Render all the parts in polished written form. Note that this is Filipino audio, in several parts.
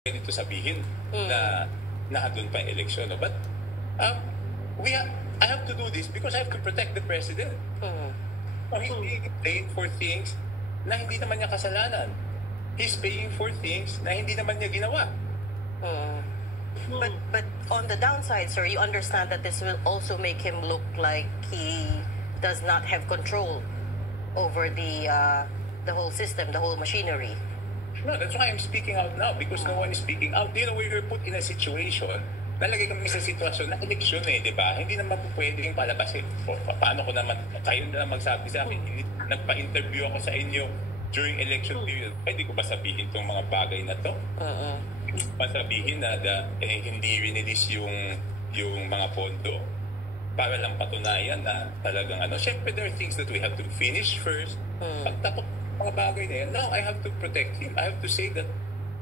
Ganito sabihin na nahadon pa yung eleksyon. No? But I have to do this because I have to protect the president. So he's being blamed for things na hindi naman niya kasalanan. He's paying for things na hindi naman niya ginawa. But on the downside, sir, you understand that this will also make him look like he does not have control over the whole system, the whole machinery. No, that's why I'm speaking out now because no one is speaking out. You know, we were put in a situation, nalagay kami sa sitwasyon na eleksyon di ba? Hindi naman po pwedeng palabasin. Paano ko naman, kayo na lang magsabi sa akin, nagpa-interview ako sa inyo during election period. Pwede ko ba sabihin itong mga bagay na to? Pasabihin na hindi rinelease yung mga pondo para lang patunayan na talagang Siyempre, there are things that we have to finish first. Pagtapos mga bagay na yan, now I have to protect him. I have to say that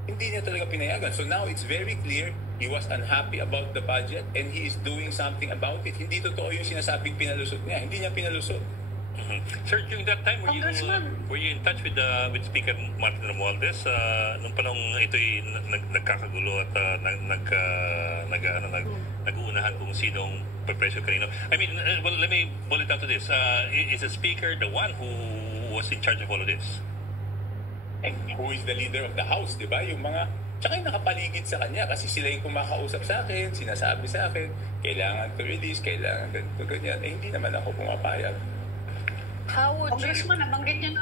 hindi niya talaga pinayagan. So now it's very clear he was unhappy about the budget and he is doing something about it. Hindi totoo yung sinasabing pinalusot niya. Hindi niya pinalusot. Sir, during that time, were you in touch with Speaker Martin Romualdez nung panong ito'y nagkakagulo at nag-uunahan kung sinong prepresyo kanino? I mean, well, let me boil it down to this. Is the Speaker the one who was in charge of all of this? And who is the leader of the House, di ba? Yung mga, tsaka yung nakapaligid sa kanya kasi sila yung kumakausap sa akin, sinasabi sa akin, kailangan to release, kailangan ganito, ganyan. Hindi naman ako pumapayag. How would Congressman, nabanggit niyo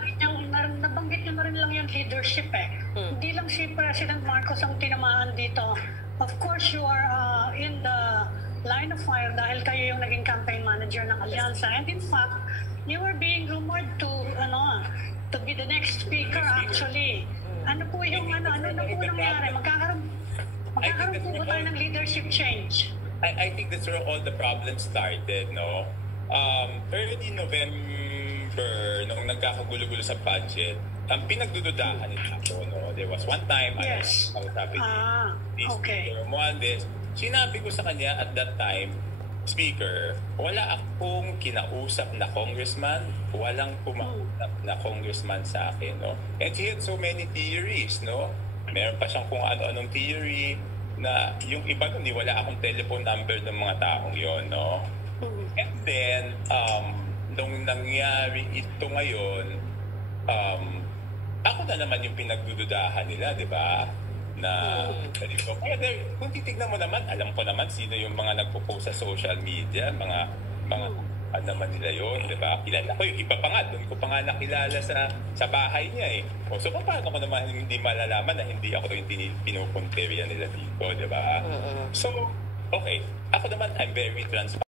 na rin lang yung leadership Hindi lang si President Marcos ang tinamaan dito. Of course, you are in the line of fire dahil kayo yung naging campaign manager ng Alyansa. And in fact, you were being rumored to be the next speaker actually. Ano po yung ano na po nangyari? Magkakaroon po ba tayo ng leadership change? I think that's where all the problems started, no? Early November, nung nagkakagulo-gulo sa budget, ang pinagdududahan nila ako, no? There was one time, yes. I was happy Speaker Romualdez. Sinabi ko sa kanya at that time, Speaker, wala akong kinausap na congressman, walang kumausap na congressman sa akin, no? And he had so many theories, no? Meron pa siyang kung ano-anong theory na yung iba nun, wala akong telephone number ng mga taong yon, no? And then, nung nangyari ito ngayon, ako na naman yung pinagdududahan nila, di ba? Na kaya kung titignan mo naman, alam ko naman sino yung mga nagpo-post sa social media, mga naman nila yun, di ba? Kilala ko yung iba pa nga, doon ko pa nga nakilala sa bahay niya so paano ko naman hindi malalaman na hindi ako yung pinupunteriya nila dito, di ba? So, okay. Ako naman, I'm very transparent.